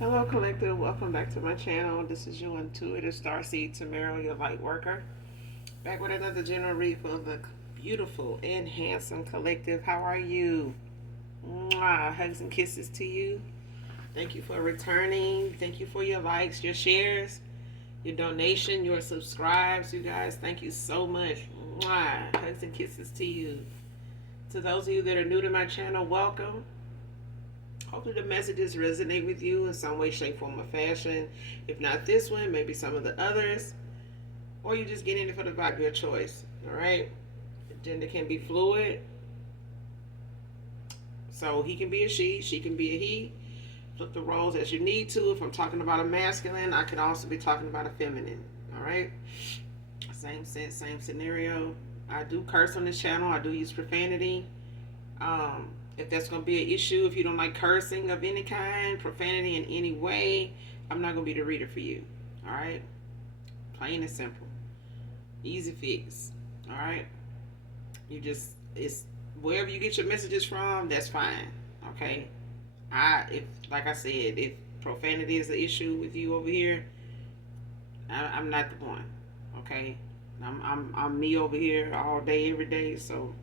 Hello, Collective. Welcome back to my channel. This is your intuitive starseed Tamara, your light worker. Back with another general read for the beautiful and handsome collective. How are you? Mwah. Hugs and kisses to you. Thank you for returning. Thank you for your likes, your shares, your donation, your subscribes. You guys, thank you so much. Mwah. Hugs and kisses to you. To those of you that are new to my channel, welcome. Hopefully the messages resonate with you in some way, shape, form, or fashion. If not this one, maybe some of the others. Or you just get in it for the vibe, your choice. Alright? Gender can be fluid. So he can be a she can be a he. Flip the roles as you need to. If I'm talking about a masculine, I can also be talking about a feminine. Alright? Same sense, same scenario. I do curse on this channel. I do use profanity. If that's going to be an issue, if you don't like cursing of any kind, profanity in any way, I'm not going to be the reader for you. All right? Plain and simple. Easy fix. All right? It's wherever you get your messages from, that's fine. Okay? Like I said, if profanity is an issue with you over here, I'm not the one. Okay? I'm me over here all day, every day, so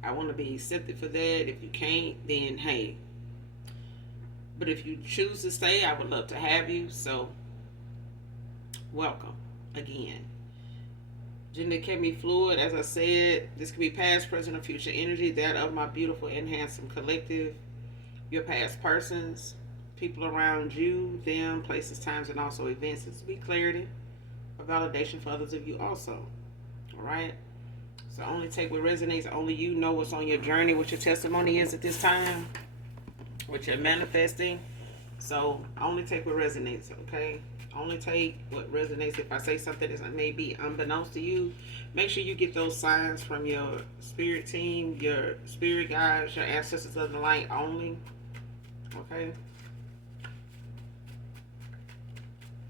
I want to be accepted for that. If you can't, then hey. But if you choose to stay, I would love to have you. So, welcome again. Gender can be fluid. As I said, this can be past, present, or future energy. That of my beautiful and handsome collective. Your past persons, people around you, them, places, times, and also events. This will be clarity or validation for others of you also. All right? So only take what resonates. Only you know what's on your journey, what your testimony is at this time, what you're manifesting. So only take what resonates, okay? Only take what resonates. If I say something that may be unbeknownst to you, make sure you get those signs from your spirit team, your spirit guides, your ancestors of the light only, okay?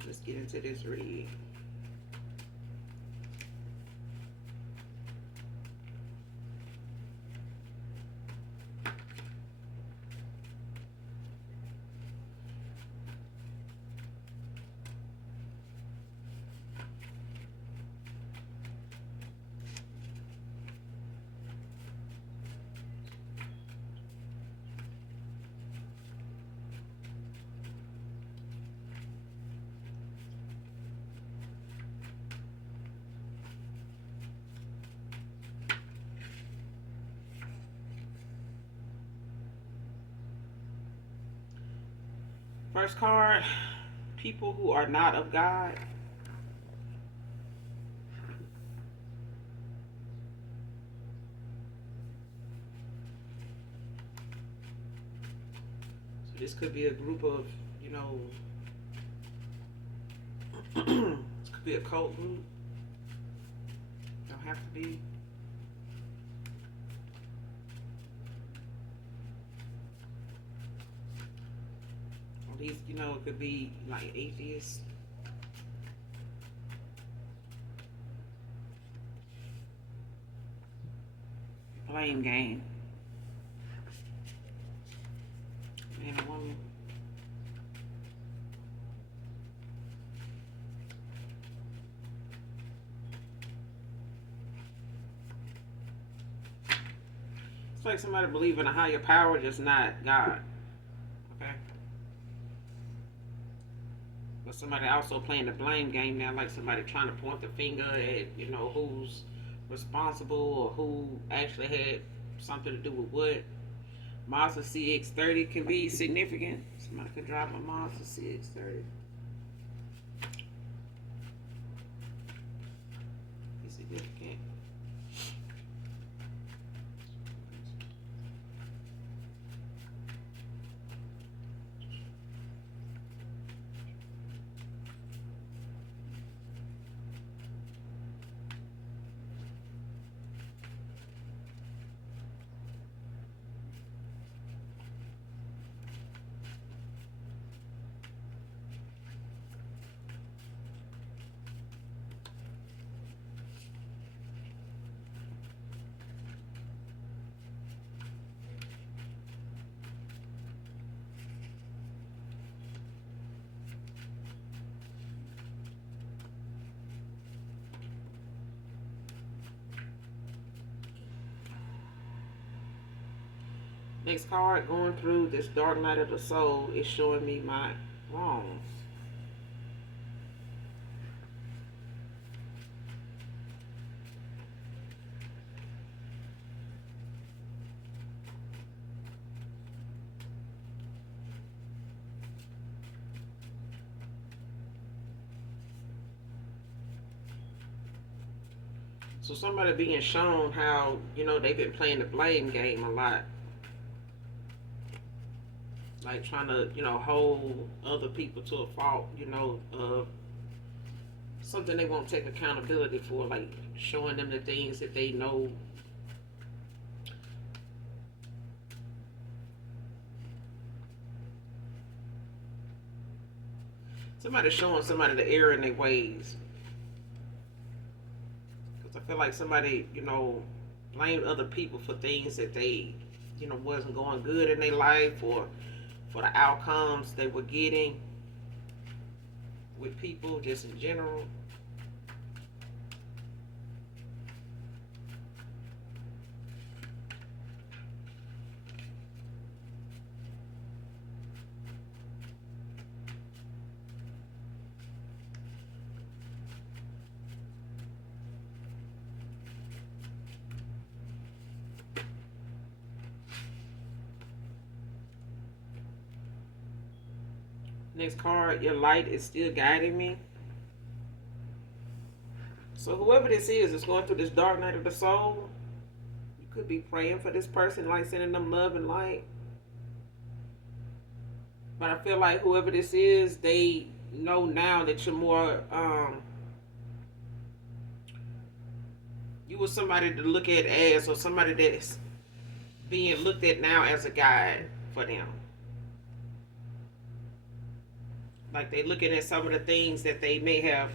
Let's get into this read. First card, people who are not of God. So this could be a group of, this could be a cult group. Don't have to be. These, it could be like atheists. Blame game. Man or woman. It's like somebody believe in a higher power, just not God. Okay? But somebody also playing the blame game now, like somebody trying to point the finger at, who's responsible or who actually had something to do with what. Mazda CX-30 can be significant. Somebody could drive a Mazda CX-30. Be significant. Next card, going through this dark night of the soul is showing me my wrongs. So somebody being shown how, they've been playing the blame game a lot. Like trying to, hold other people to a fault, something they won't take accountability for, like showing them the things that they know. Somebody showing somebody the error in their ways. Because I feel like somebody, blamed other people for things that they, wasn't going good in their life, or for the outcomes they were getting with people just in general. Next card, your light is still guiding me. So whoever this is going through this dark night of the soul, you could be praying for this person, like sending them love and light. But I feel like whoever this is, they know now that you're more, you were somebody to look at as, or somebody that's being looked at now as a guide for them. Like they looking at some of the things that they may have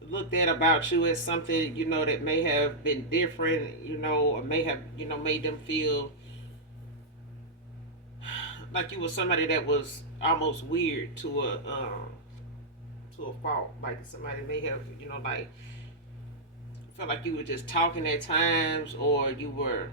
looked at about you as something, that may have been different, or may have, made them feel like you were somebody that was almost weird to a fault. Like somebody may have, like felt like you were just talking at times, or you were,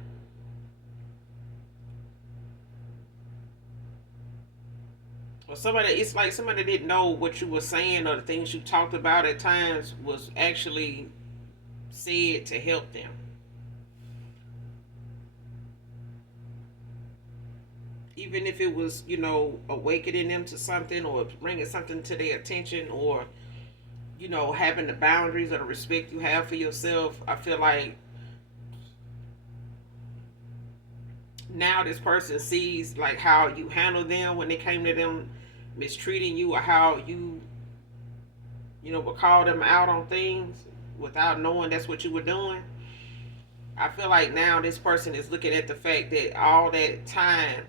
or somebody, it's like somebody didn't know what you were saying, or the things you talked about at times was actually said to help them. Even if it was, awakening them to something, or bringing something to their attention, or, having the boundaries or the respect you have for yourself. I feel like now this person sees like how you handle them when they came to them mistreating you, or how you would call them out on things without knowing that's what you were doing. I feel like now this person is looking at the fact that all that time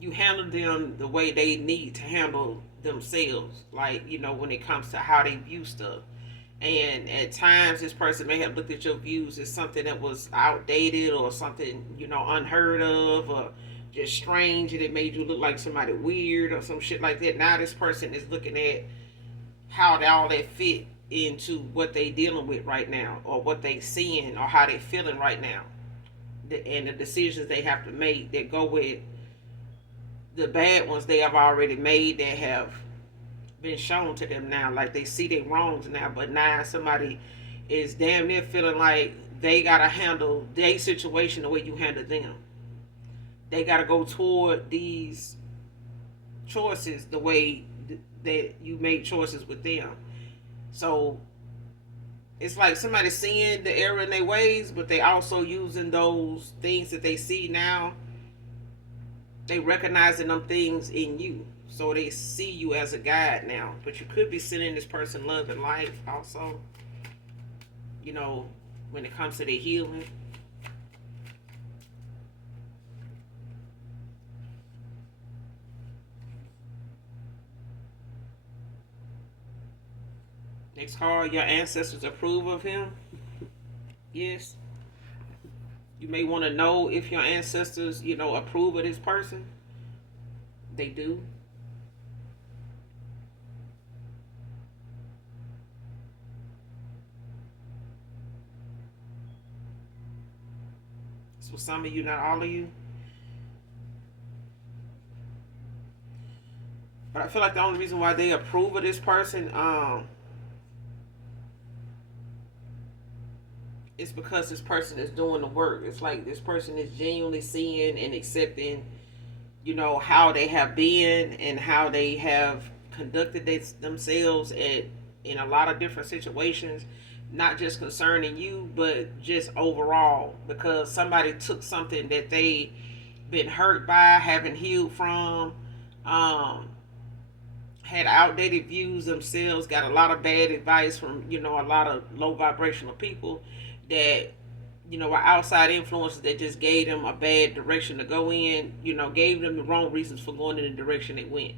you handle them the way they need to handle themselves, like when it comes to how they view stuff. And at times this person may have looked at your views as something that was outdated, or something unheard of, or just strange, and it made you look like somebody weird or some shit like that. Now this person is looking at how all that fit into what they dealing with right now, or what they seeing, or how they feeling right now, and the decisions they have to make that go with the bad ones they have already made, that have been shown to them now. Like they see their wrongs now, but now somebody is damn near feeling like they gotta handle their situation the way you handle them. They gotta go toward these choices the way that you made choices with them. So it's like somebody seeing the error in their ways, but they also using those things that they see now. They recognizing them things in you, so they see you as a guide now. But you could be sending this person love and light also, when it comes to their healing. Next card, your ancestors approve of him. Yes. You may want to know if your ancestors, approve of this person. They do. So some of you, not all of you. But I feel like the only reason why they approve of this person, it's because this person is doing the work. It's like this person is genuinely seeing and accepting, how they have been and how they have conducted themselves in a lot of different situations, not just concerning you, but just overall. Because somebody took something that they been hurt by, haven't healed from, had outdated views themselves, got a lot of bad advice from, a lot of low vibrational people that, were outside influences that just gave them a bad direction to go in, gave them the wrong reasons for going in the direction they went.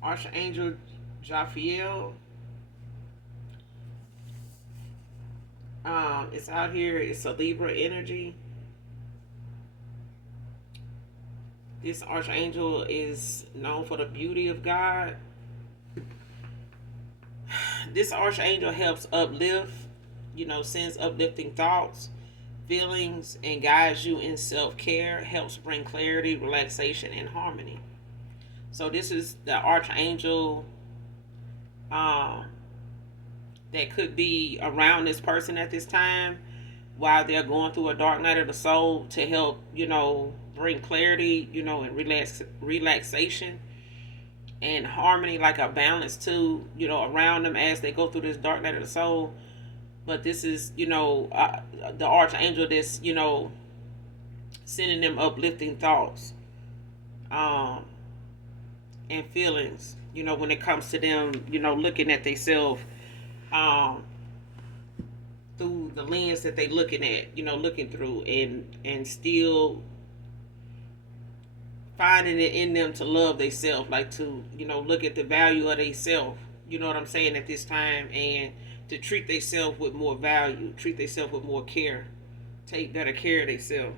Archangel Jophiel, it's out here. It's a Libra energy. This archangel is known for the beauty of God. This archangel helps uplift, sends uplifting thoughts, feelings, and guides you in self-care, helps bring clarity, relaxation, and harmony. So this is the archangel that could be around this person at this time while they're going through a dark night of the soul to help, bring clarity, and relaxation and harmony, like a balance too, around them as they go through this dark night of the soul. But this is, the archangel that's, sending them uplifting thoughts and feelings, when it comes to them, looking at themselves through the lens that they looking at, looking through, and still finding it in them to love themselves, like to, look at the value of themselves, you know what I'm saying, at this time, and to treat themselves with more value, treat themselves with more care, take better care of themselves.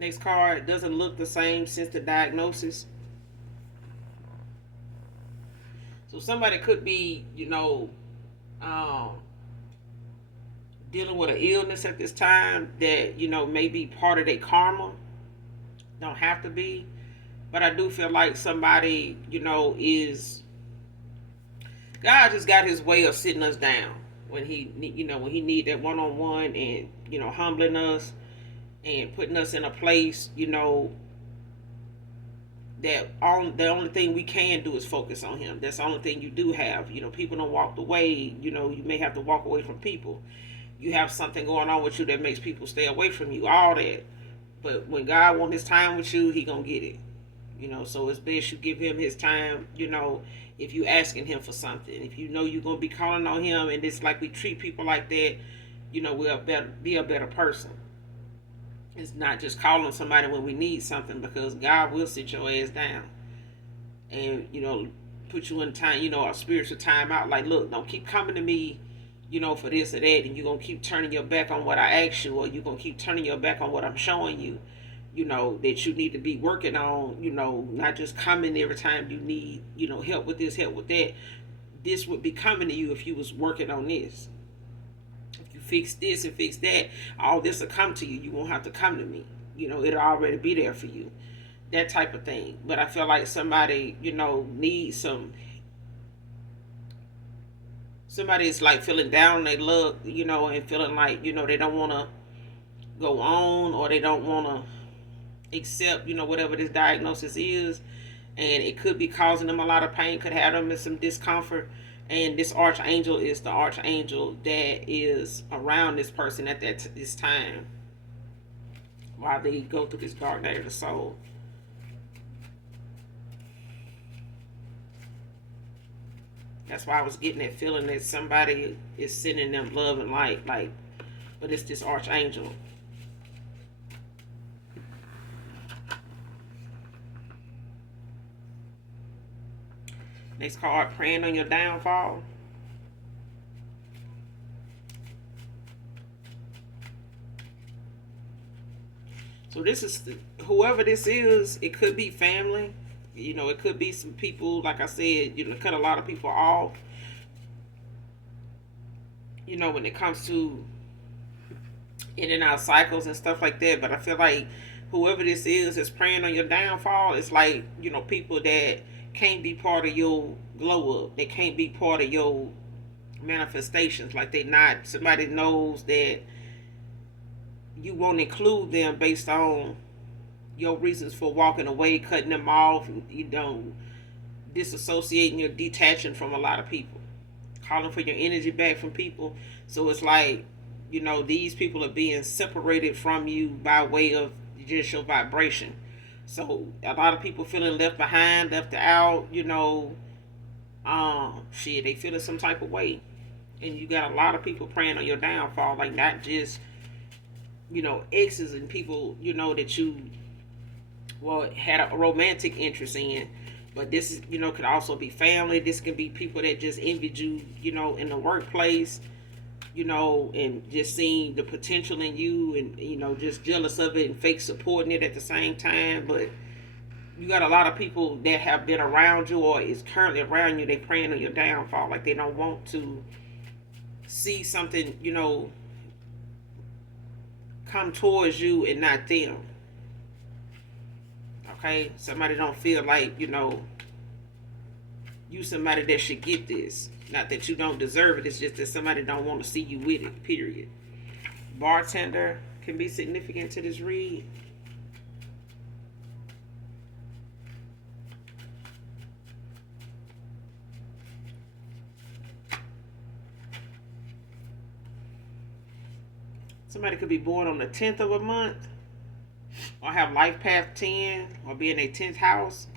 Next card, doesn't look the same since the diagnosis. So somebody could be, dealing with an illness at this time that, may be part of their karma. Don't have to be. But I do feel like somebody, is, God just got his way of sitting us down when he, when he need that one-on-one and, humbling us and putting us in a place, that the only thing we can do is focus on him. That's the only thing you do have. People don't walk away. You may have to walk away from people. You have something going on with you that makes people stay away from you. All that. But when God wants his time with you, he gonna get it. So it's best you give him his time, if you asking him for something. If you're gonna be calling on him, and it's like we treat people like that, we'll be a better person. It's not just calling somebody when we need something, because God will sit your ass down and, put you in time, a spiritual time out. Like, look, don't keep coming to me, for this or that, and you're going to keep turning your back on what I asked you, or you're going to keep turning your back on what I'm showing you, that you need to be working on, not just coming every time you need, help with this, help with that. This would be coming to you if you was working on this. Fix this and fix that, all this will come to you. You won't have to come to me. It'll already be there for you. That type of thing. But I feel like somebody, needs somebody is like feeling down on their luck, and feeling like, they don't want to go on, or they don't want to accept, whatever this diagnosis is. And it could be causing them a lot of pain, could have them in some discomfort. And this archangel is the archangel that is around this person at this time while they go through this dark night of the soul. That's why I was getting that feeling that somebody is sending them love and light, but it's this archangel. Next card, praying on your downfall. So this is, whoever this is, it could be family. It could be some people, like I said, cut a lot of people off. When it comes to in and out cycles and stuff like that. But I feel like whoever this is praying on your downfall. It's like, people that can't be part of your glow up. They can't be part of your manifestations. Like they not, somebody knows that you won't include them based on your reasons for walking away, cutting them off, disassociating or detaching from a lot of people, calling for your energy back from people. So it's like, these people are being separated from you by way of just your vibration. So a lot of people feeling left behind, left out, they feeling some type of way. And you got a lot of people praying on your downfall, like not just, exes and people, that you had a romantic interest in. But this is, could also be family. This can be people that just envied you, in the workplace, and just seeing the potential in you and, just jealous of it and fake supporting it at the same time. But you got a lot of people that have been around you or is currently around you. They praying on your downfall. Like they don't want to see something, come towards you and not them. Okay? Somebody don't feel like, you somebody that should get this. Not that you don't deserve it. It's just that somebody don't want to see you with it, period. Bartender can be significant to this read. Somebody could be born on the 10th of a month, or have life path 10, or be in a 10th house.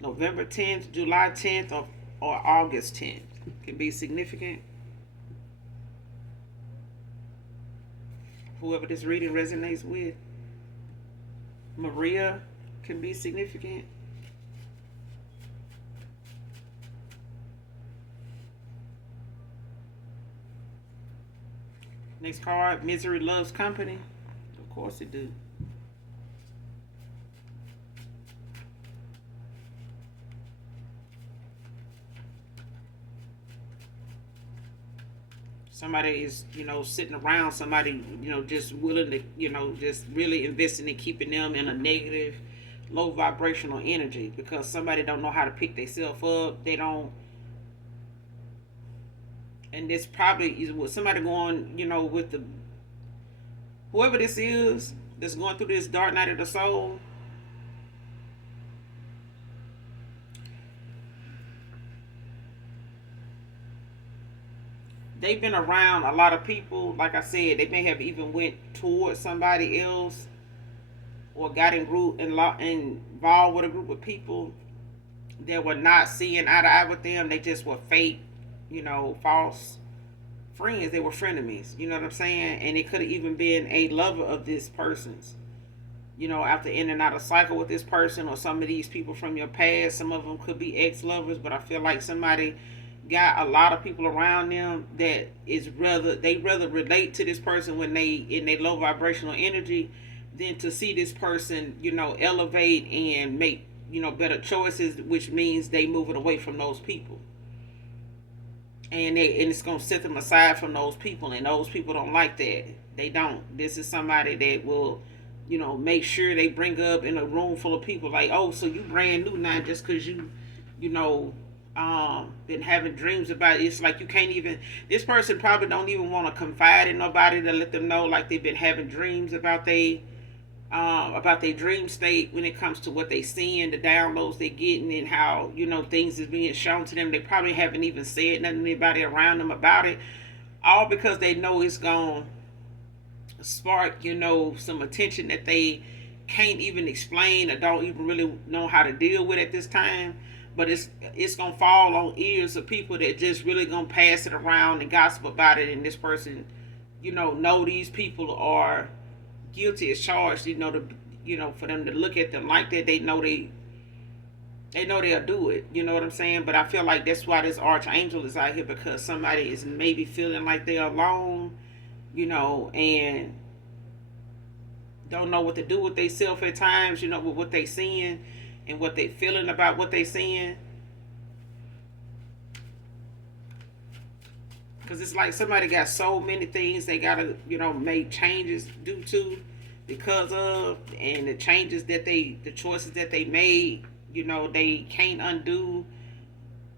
November 10th, July 10th, or August 10th can be significant. Whoever this reading resonates with. Maria can be significant. Next card, misery loves company. Of course it do. Somebody is, sitting around somebody, just willing to, just really investing in keeping them in a negative, low vibrational energy, because somebody don't know how to pick themselves up. They don't, and this probably is what somebody going, with the, whoever this is that's going through this dark night of the soul. They've been around a lot of people. Like I said, they may have even went towards somebody else or got involved with a group of people that were not seeing eye to eye with them. They just were fake, false friends. They were frenemies. You know what I'm saying? And it could have even been a lover of this person's. After in and out of cycle with this person, or some of these people from your past. Some of them could be ex-lovers, but I feel like somebody got a lot of people around them that they rather relate to this person when they in their low vibrational energy than to see this person, elevate and make, better choices, which means they moving away from those people. And it's gonna set them aside from those people, and those people don't like that. They don't. This is somebody that will, make sure they bring up in a room full of people like, oh, so you brand new now just because been having dreams about it. It's like you can't even, this person probably don't even want to confide in nobody to let them know, like they've been having dreams about their dream state when it comes to what they seeing, the downloads they're getting, and how things is being shown to them. They probably haven't even said nothing to anybody around them about it, all because they know it's gonna spark some attention that they can't even explain or don't even really know how to deal with at this time. But it's gonna fall on ears of people that just really gonna pass it around and gossip about it. And this person, know these people are guilty as charged. For them to look at them like that, they know They know they'll do it. You know what I'm saying? But I feel like that's why this archangel is out here, because somebody is maybe feeling like they're alone, and don't know what to do with themselves at times, with what they seeing and what they feeling about what they seeing. Because it's like somebody got so many things they gotta, make changes due to, because of, and the choices that they made, they can't undo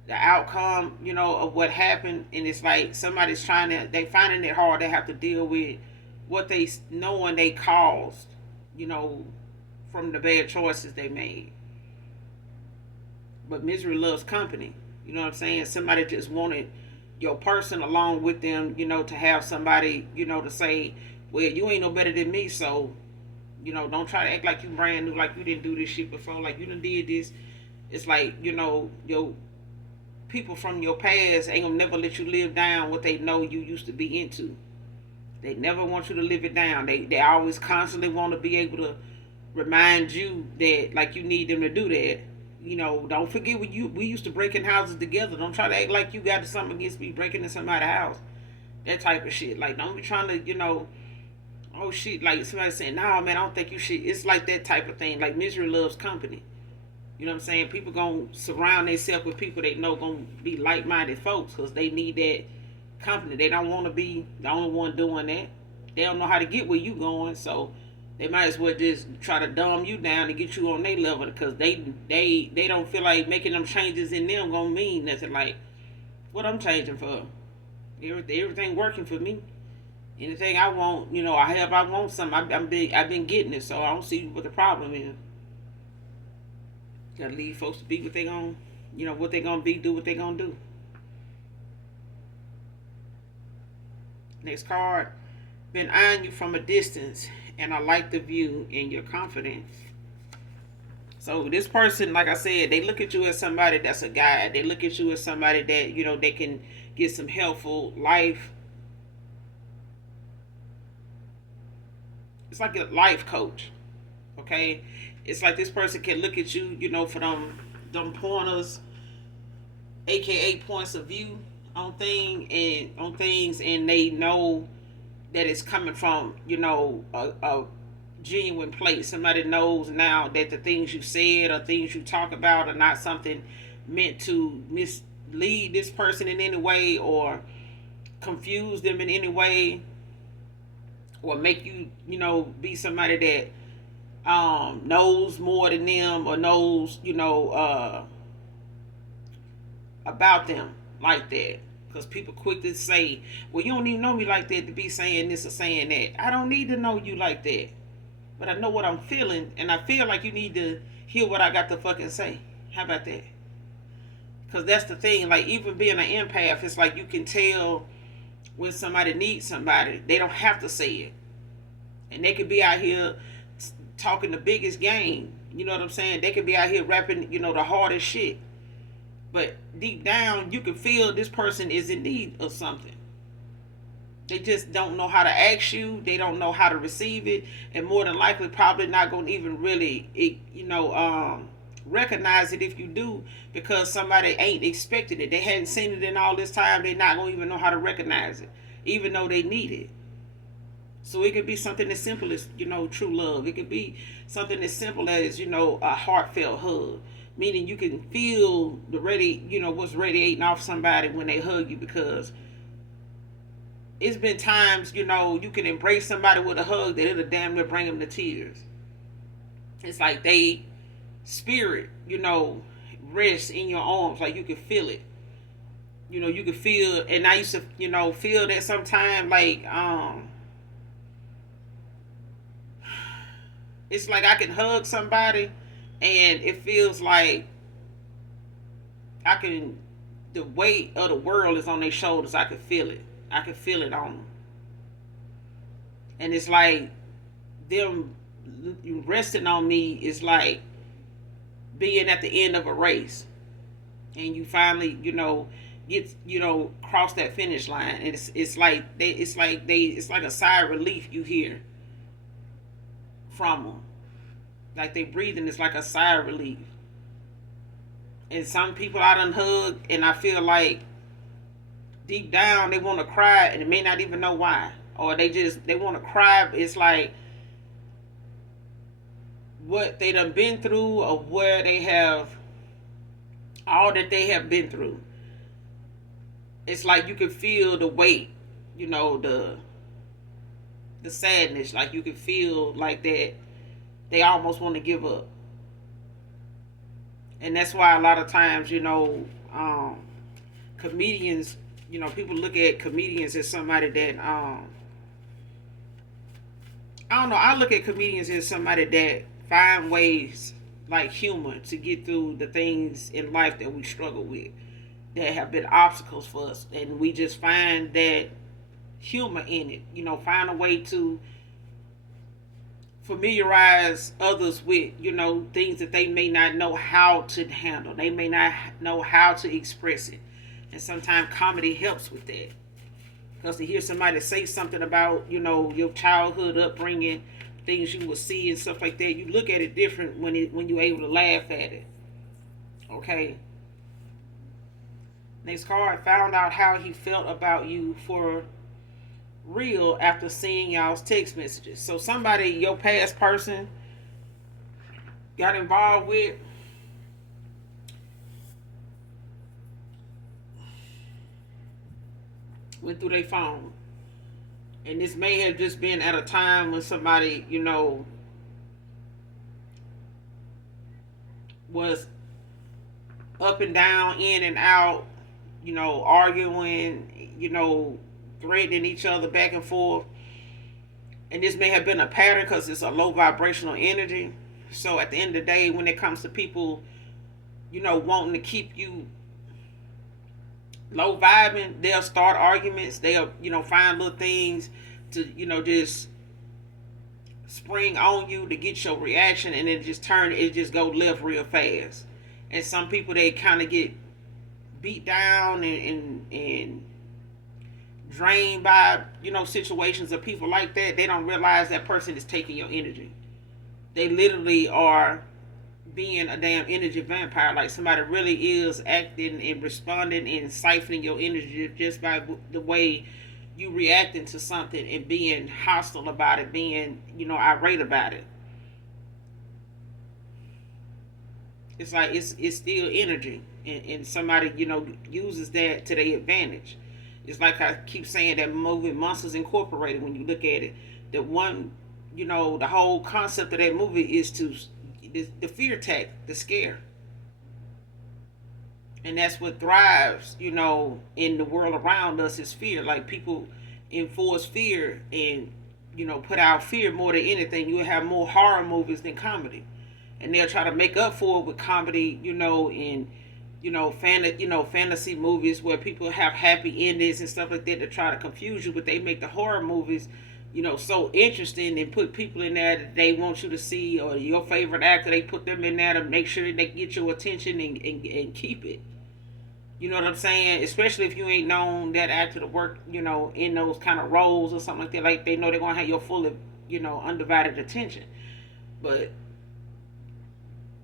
the outcome, of what happened. And it's like somebody's they finding it hard to have to deal with what they knowing they caused, you know, from the bad choices they made. But misery loves company. You know what I'm saying? Somebody just wanted your person along with them, to have somebody, to say, well, you ain't no better than me, so, don't try to act like you brand new, like you didn't do this shit before, like you done did this. It's like, your people from your past ain't gonna never let you live down what they know you used to be into. They never want you to live it down. They always constantly want to be able to remind you that, like, you need them to do that. Don't forget we used to break in houses together. Don't try to act like you got something against me breaking in somebody's house. That type of shit. Like, don't be trying to, oh shit, like somebody saying, nah man, I don't think you should. It's like that type of thing. Like, misery loves company. You know what I'm saying? People gonna surround themselves with people they know gonna be like minded folks, because they need that company. They don't want to be the only one doing that. They don't know how to get where you going, so they might as well just try to dumb you down to get you on their level, because they don't feel like making them changes in them gonna mean nothing. Like, what I'm changing for? Everything working for me. Anything I want, I want something. I've been getting it, so I don't see what the problem is. Gotta leave folks to be what they gonna, what they gonna be, do what they gonna do. Next card. Been eyeing you from a distance, and I like the view and your confidence. So this person, like I said, they look at you as somebody that's a guide. They look at you as somebody that, they can get some helpful life. It's like a life coach. Okay? It's like this person can look at you, for them pointers, aka points of view on things, and they know that it's coming from, a genuine place. Somebody knows now that the things you said or things you talk about are not something meant to mislead this person in any way, or confuse them in any way, or make you, be somebody that knows more than them, or knows, about them like that. Because people quick to say, well, you don't even know me like that to be saying this or saying that. I don't need to know you like that. But I know what I'm feeling, and I feel like you need to hear what I got to fucking say. How about that? Because that's the thing. Like, even being an empath, it's like you can tell when somebody needs somebody. They don't have to say it. And they could be out here talking the biggest game. You know what I'm saying? They could be out here rapping, the hardest shit. But deep down, you can feel this person is in need of something. They just don't know how to ask you. They don't know how to receive it. And more than likely, probably not going to even really, recognize it if you do, because somebody ain't expected it. They hadn't seen it in all this time. They're not going to even know how to recognize it, even though they need it. So it could be something as simple as, true love. It could be something as simple as, a heartfelt hug. Meaning you can feel what's radiating off somebody when they hug you, because it's been times, you can embrace somebody with a hug that it'll damn near bring them to tears. It's like they spirit, rests in your arms, like you can feel it. You can feel, and I used to, feel that sometime, like, it's like I can hug somebody and it feels like the weight of the world is on their shoulders. I can feel it. I can feel it on them. And it's like them resting on me is like being at the end of a race. And you finally, get, cross that finish line. And it's like a sigh of relief you hear from them. Like they breathing is like a sigh of relief. And some people I done hug, and I feel like deep down they want to cry, and they may not even know why, or they want to cry. It's like what they done been through, or where they have all that they have been through. It's like you can feel the weight, the sadness. Like you can feel like that they almost want to give up. And that's why a lot of times, comedians, people look at comedians as somebody that, I don't know, I look at comedians as somebody that find ways like humor to get through the things in life that we struggle with, that have been obstacles for us. And we just find that humor in it, find a way to familiarize others with, things that they may not know how to handle. They may not know how to express it. And sometimes comedy helps with that. Because to hear somebody say something about, your childhood upbringing, things you will see and stuff like that, you look at it different when you're able to laugh at it. Okay. Next card, found out how he felt about you for real after seeing y'all's text messages. So somebody, your past person, got involved with, went through their phone. And this may have just been at a time when somebody, was up and down, in and out, arguing, threatening each other back and forth. And this may have been a pattern because it's a low vibrational energy. So at the end of the day, when it comes to people, wanting to keep you low vibing, they'll start arguments. They'll, find little things to, just spring on you to get your reaction, and it just go left real fast. And some people, they kind of get beat down and drained by, situations of people like that. They don't realize that person is taking your energy. They literally are being a damn energy vampire. Like somebody really is acting and responding and siphoning your energy just by the way you reacting to something and being hostile about it, being, irate about it. It's like it's still energy, and somebody, uses that to their advantage. It's like I keep saying, that movie Monsters Incorporated. When you look at it, the one, the whole concept of that movie is to the fear tactic, the scare, and that's what thrives, in the world around us is fear. Like people enforce fear and put out fear more than anything. You will have more horror movies than comedy, and they'll try to make up for it with comedy, and fantasy movies where people have happy endings and stuff like that to try to confuse you. But they make the horror movies, so interesting, and put people in there that they want you to see, or your favorite actor, they put them in there to make sure they get your attention and keep it. You know what I'm saying? Especially if you ain't known that actor to work, in those kind of roles or something like that. Like they know they're gonna have your full, undivided attention. But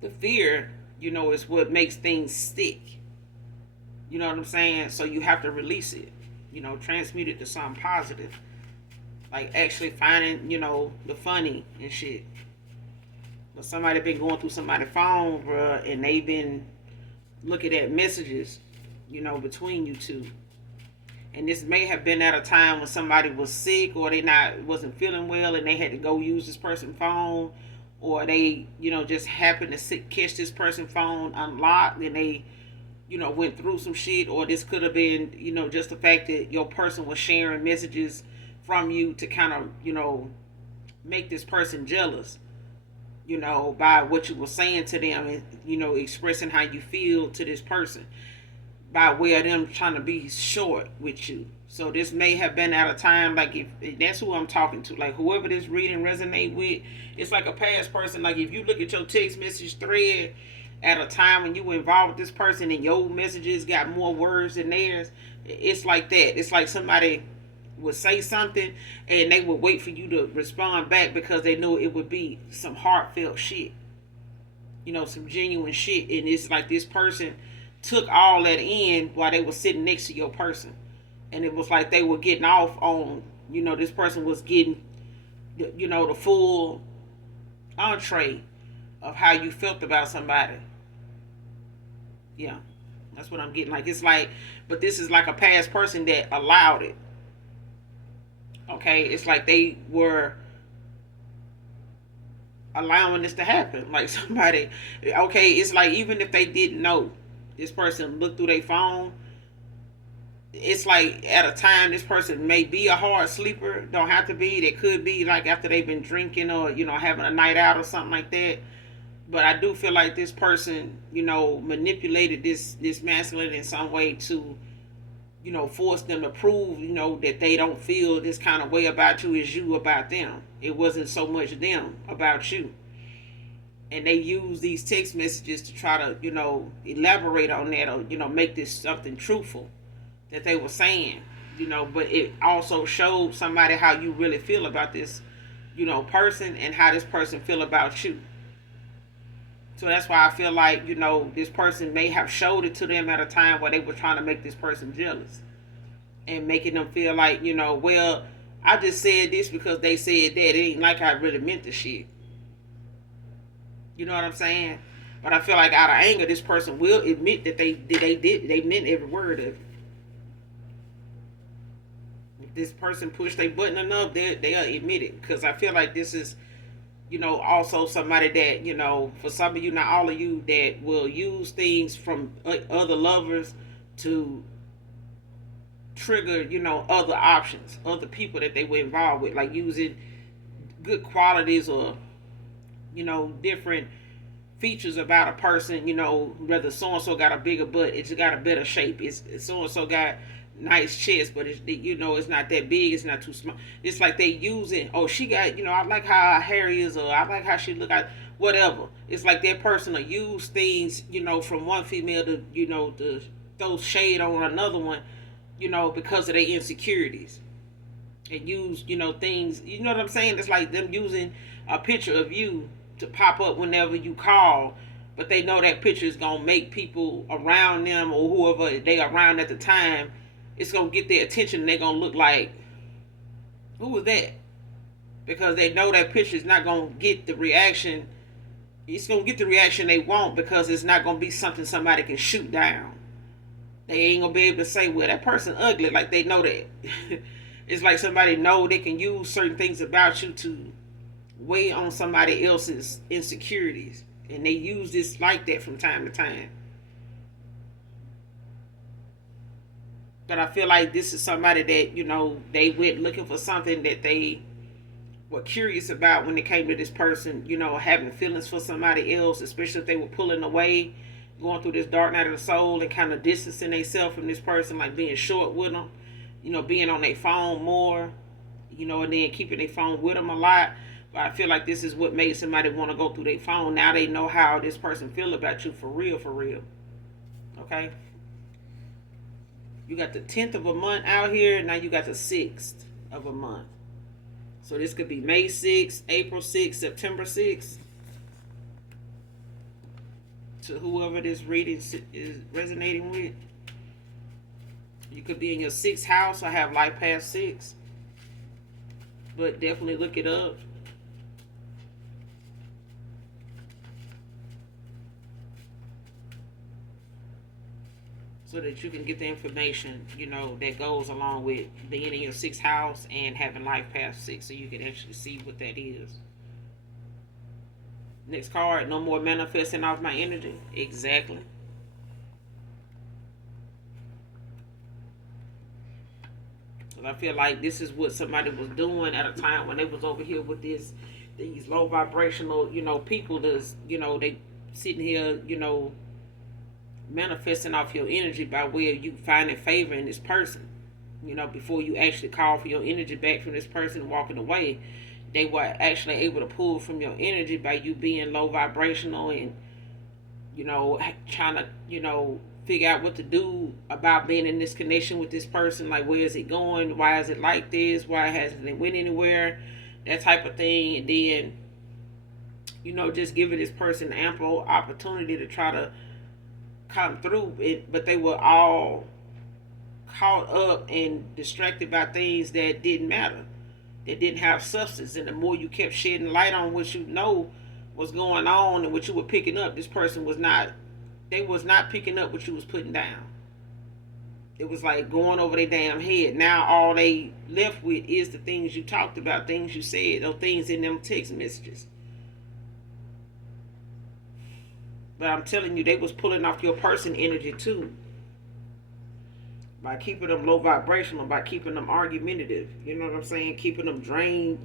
the fear, is what makes things stick. You know what I'm saying? So you have to release it. Transmute it to something positive. Like actually finding, the funny and shit. But somebody been going through somebody's phone, bruh, and they been looking at messages, between you two. And this may have been at a time when somebody was sick, or they wasn't feeling well, and they had to go use this person's phone, or they, just happened to catch this person's phone unlocked, and they, went through some shit. Or this could have been, just the fact that your person was sharing messages from you to kind of, make this person jealous, by what you were saying to them, and, expressing how you feel to this person, by way of them trying to be short with you. So this may have been at a time, like if that's who I'm talking to, like whoever this reading resonate with, it's like a past person. Like if you look at your text message thread at a time when you were involved with this person and your messages got more words than theirs, it's like that. It's like somebody would say something and they would wait for you to respond back because they knew it would be some heartfelt shit. some genuine shit. And it's like this person took all that in while they were sitting next to your person. And it was like they were getting off on, this person was getting, the full entree of how you felt about somebody. Yeah, that's what I'm getting. Like, it's like, but this is like a past person that allowed it. Okay, it's like they were allowing this to happen. Like somebody, okay, it's like even if they didn't know, this person looked through their phone. It's like at a time this person may be a hard sleeper. Don't have to be. They could be like after they've been drinking or having a night out or something like that. But I do feel like this person, manipulated this masculine in some way to, force them to prove, that they don't feel this kind of way about you as you about them. It wasn't so much them about you. And they use these text messages to try to, elaborate on that or, make this something truthful that they were saying, but it also showed somebody how you really feel about this, person and how this person feel about you. So that's why I feel like, this person may have showed it to them at a time where they were trying to make this person jealous and making them feel like, well, I just said this because they said that. It ain't like I really meant the shit. You know what I'm saying? But I feel like out of anger, this person will admit that they meant every word of it. If this person pushed their button enough, they'll admit it. Because I feel like this is, also somebody that, for some of you, not all of you, that will use things from other lovers to trigger, other options, other people that they were involved with, like using good qualities or, different features about a person, whether so-and-so got a bigger butt, it's got a better shape, it's so-and-so got nice chest, but it's not that big, it's not too small. It's like they use it. Oh, she got, I like how her hair is, or I like how she look at whatever. It's like that person will use things, from one female to, to throw shade on another one, because of their insecurities. And use, things, you know what I'm saying? It's like them using a picture of you to pop up whenever you call, but they know that picture is gonna make people around them or whoever they around at the time, it's gonna get their attention and they're gonna look like, who was that? Because they know that picture is not gonna get the reaction. It's gonna get the reaction they want because it's not gonna be something somebody can shoot down. They ain't gonna be able to say, well, that person ugly. Like they know that. It's like somebody know they can use certain things about you to weigh on somebody else's insecurities. And they use this like that from time to time. But I feel like this is somebody that, they went looking for something that they were curious about when it came to this person, having feelings for somebody else, especially if they were pulling away, going through this dark night of the soul and kind of distancing themselves from this person, like being short with them, being on their phone more, and then keeping their phone with them a lot. But I feel like this is what made somebody want to go through their phone. Now they know how this person feel about you for real, for real. Okay? You got the 10th of a month out here. Now you got the 6th of a month. So this could be May 6th, April 6th, September 6th. To whoever this reading is resonating with. You could be in your 6th house or have life past 6. But definitely look it up. So that you can get the information, that goes along with being in your 6th house and having life past 6, so you can actually see what that is. Next card, no more manifesting off my energy. Exactly. I feel like this is what somebody was doing at a time when they was over here with these low vibrational, people that's, they sitting here, manifesting off your energy by way of you finding favor in this person. Before you actually call for your energy back from this person walking away, they were actually able to pull from your energy by you being low vibrational and, trying to, figure out what to do about being in this connection with this person. Like, where is it going? Why is it like this? Why hasn't it went anywhere? That type of thing. And then just giving this person ample opportunity to try to come through it, but they were all caught up and distracted by things that didn't matter, that didn't have substance. And the more you kept shedding light on what was going on and what you were picking up, this person was not, they was not picking up what you was putting down. It was like going over their damn head. Now all they left with is the things you talked about, things you said, those things in them text messages. But I'm telling you, they was pulling off your person energy too, by keeping them low vibrational, by keeping them argumentative. You know what I'm saying? Keeping them drained.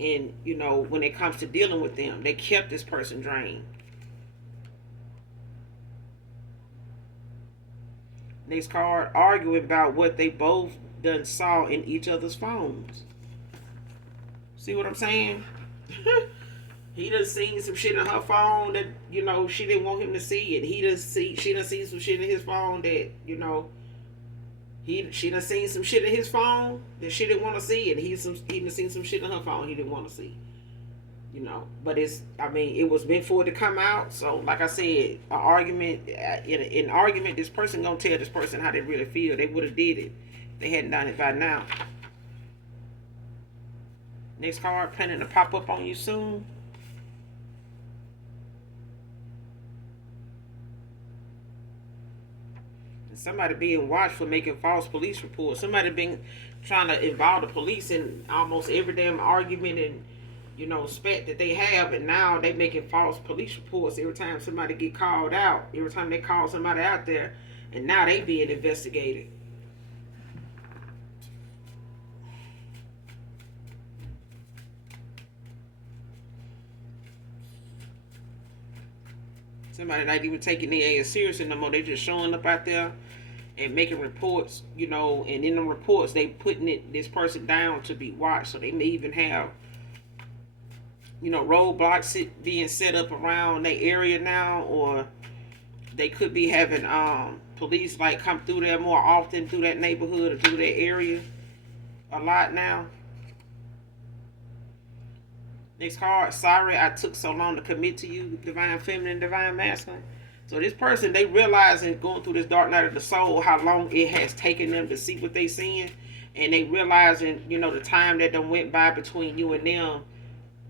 And when it comes to dealing with them, they kept this person drained. Next card, arguing about what they both done saw in each other's phones. See what I'm saying? He done seen some shit in her phone that, she didn't want him to see. And she done seen some shit in his phone that, she done seen some shit in his phone that she didn't want to see. And he done seen some shit in her phone he didn't want to see. But it was meant for it to come out. So, like I said, in an argument, this person gonna tell this person how they really feel. They would have did it if they hadn't done it by now. Next card, planning to pop up on you soon. Somebody being watched for making false police reports. Somebody been trying to involve the police in almost every damn argument and spat that they have, and now they making false police reports every time somebody get called out. Every time they call somebody out there, and now they being investigated. Somebody not even taking their ass seriously no more. They just showing up out there and making reports, and in the reports they putting this person down to be watched. So they may even have, roadblocks being set up around their area now, or they could be having police like come through there more often, through that neighborhood or through that area a lot now. Next card, sorry I took so long to commit to you, divine feminine, divine masculine. So this person, they realizing going through this dark night of the soul, how long it has taken them to see what they seeing. And they realizing, the time that done went by between you and them,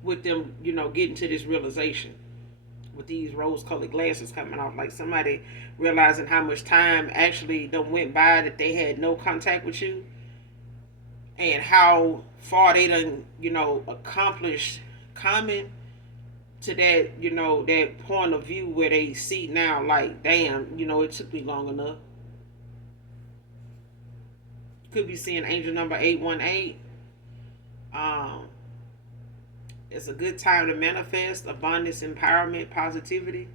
with them, getting to this realization. With these rose-colored glasses coming off. Like somebody realizing how much time actually done went by that they had no contact with you. And how far they done, accomplished coming to that, that point of view where they see now, like, damn, it took me long enough. Could be seeing angel number 818. It's a good time to manifest abundance, empowerment, positivity.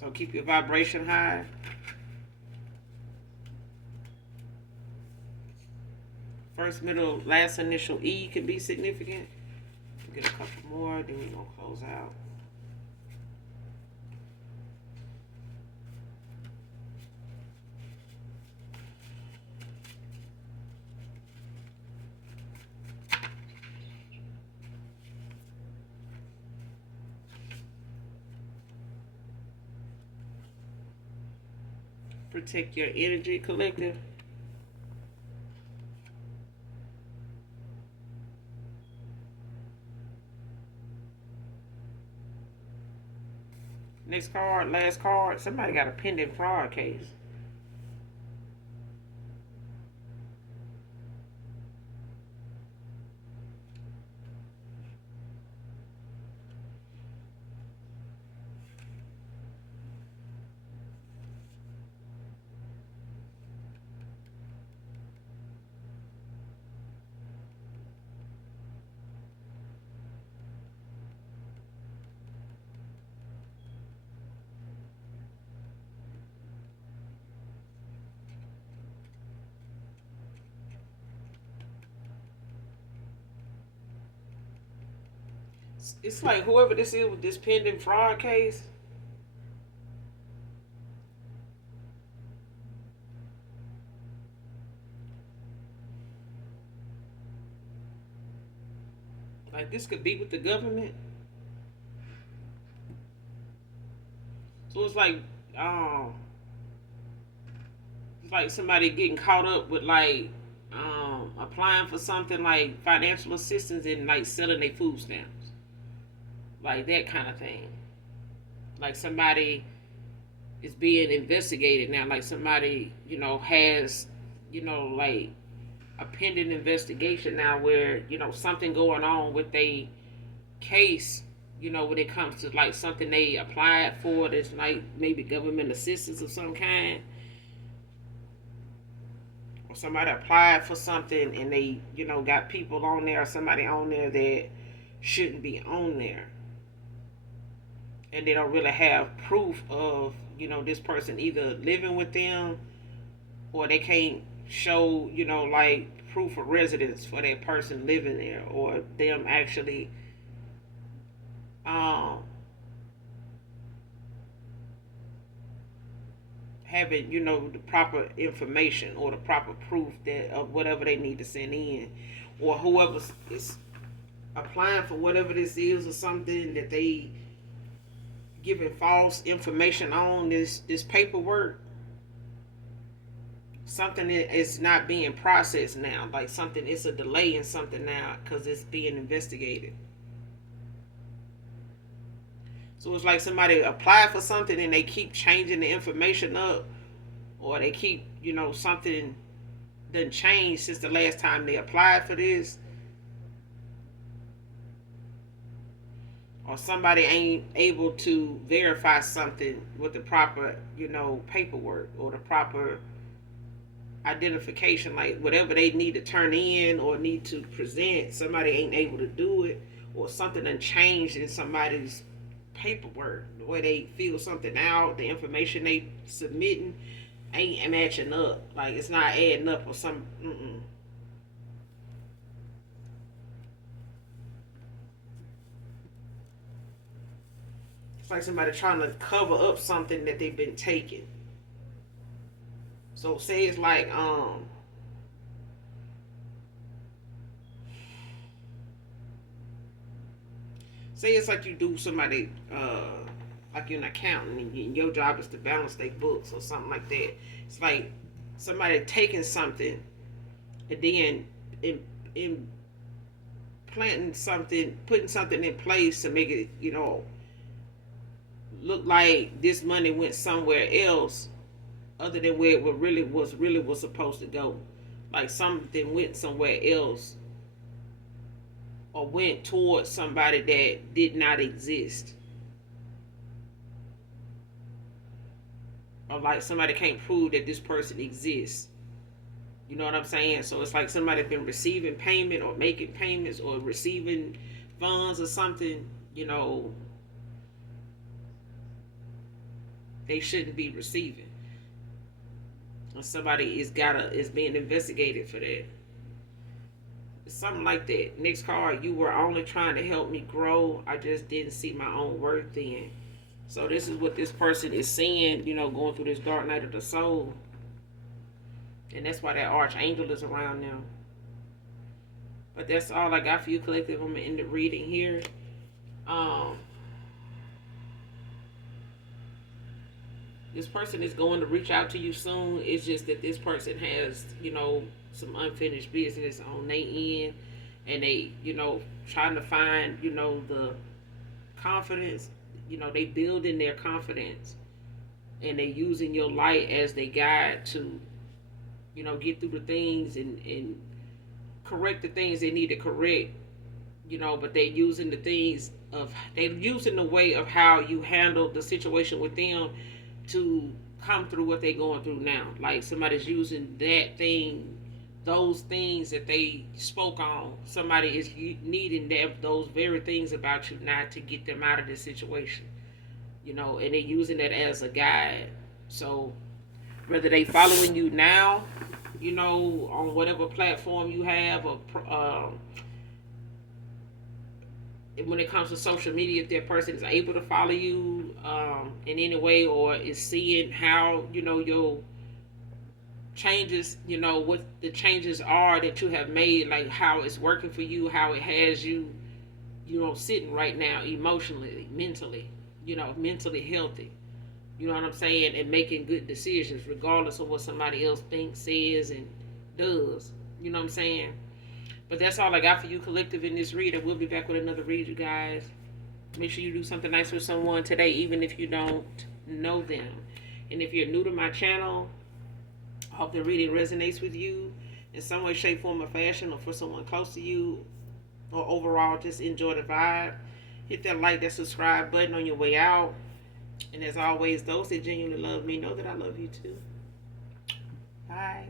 So keep your vibration high. First, middle, last initial E can be significant. We'll get a couple more, then we're going to close out. Protect your energy, collective. Next card, last card. Somebody got a pending fraud case. It's like whoever this is with this pending fraud case, Like this could be with the government. So um it's like somebody getting caught up with like applying for something like financial assistance and like selling their food stamps. Like that kind of thing. Like somebody is being investigated now. Like somebody, has, like a pending investigation now where, something going on with a case, when it comes to like something they applied for that's like maybe government assistance of some kind. Or somebody applied for something and they, got people on there or somebody on there that shouldn't be on there. And they don't really have proof of, this person either living with them or they can't show, like proof of residence for that person living there or them actually um, having, the proper information or the proper proof that of whatever they need to send in, or whoever is applying for whatever this is or something that they giving false information on this paperwork. Something that is not being processed now, like something, it's a delay in something now because it's being investigated. So it's like somebody applied for something and they keep changing the information up, or they keep, something didn't change since the last time they applied for this, or somebody ain't able to verify something with the proper, paperwork or the proper identification, like whatever they need to turn in or need to present, somebody ain't able to do it, or something done changed in somebody's paperwork, the way they fill something out, the information they submitting ain't matching up, like it's not adding up or some. It's like somebody trying to cover up something that they've been taking. So say it's like say it's like you do somebody like you're an accountant and your job is to balance their books or something like that. It's like somebody taking something and then in planting something, putting something in place to make it, look like this money went somewhere else other than where it really was supposed to go. Like something went somewhere else or went towards somebody that did not exist. Or like somebody can't prove that this person exists. You know what I'm saying? So it's like somebody been receiving payment or making payments or receiving funds or something, they shouldn't be receiving. And somebody is being investigated for that. Something like that. Next card, you were only trying to help me grow. I just didn't see my own worth in. So this is what this person is seeing, going through this dark night of the soul. And that's why that archangel is around them. But that's all I got for you, collective. I'm gonna end the reading here. This person is going to reach out to you soon. It's just that this person has, some unfinished business on their end, and they, trying to find, the confidence. They building their confidence, and they using your light as they guide to, get through the things and correct the things they need to correct. But they're using the way of how you handle the situation with them to come through what they're going through now. Like somebody's using those things that they spoke on. Somebody is needing those very things about you now to get them out of this situation. And they're using that as a guide. So whether they following you now, on whatever platform you have, or when it comes to social media, if that person is able to follow you in any way, or is seeing how your changes, what the changes are that you have made, like how it's working for you, how it has you, sitting right now emotionally, mentally, mentally healthy. You know what I'm saying? And making good decisions regardless of what somebody else thinks, says, and does. You know what I'm saying? But that's all I got for you, collective, in this read. I will be back with another read, you guys. Make sure you do something nice with someone today, even if you don't know them. And if you're new to my channel, I hope the reading resonates with you in some way, shape, form, or fashion, or for someone close to you, or overall just enjoy the vibe. Hit that like, that subscribe button on your way out. And as always, those that genuinely love me know that I love you too. Bye.